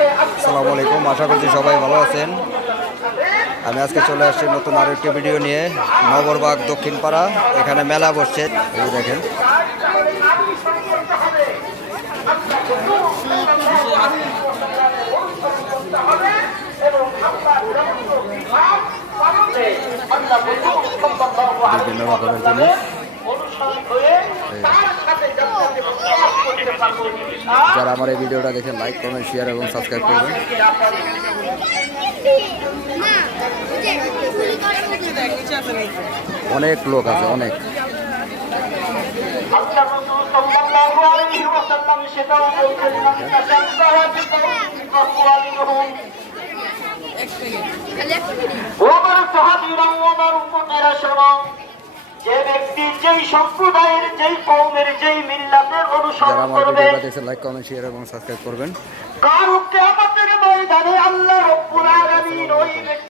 আসসালামু আলাইকুম, আশা করছি সবাই ভালো আছেন। আমি আজকে চলে আসছি নতুন আরো একটি ভিডিও নিয়ে। নগরবাগ দক্ষিণ পাড়া, এখানে মেলা বসছে, এই দেখেন। বিভিন্ন রকমের জিনিস, যারা আমার এই ভিডিওটা দেখে লাইক কমেন্ট শেয়ার এবং সাবস্ক্রাইব করবেন। অনেক লোক আছে, অনেক। যে ব্যক্তি যেই সম্প্রদায়ের যেই কওমের যেই মিল্লাতের অনুসরণ করবে, লাইক কমেন্ট শেয়ার এবং সাবস্ক্রাইব করবেন। কারো কিয়ামত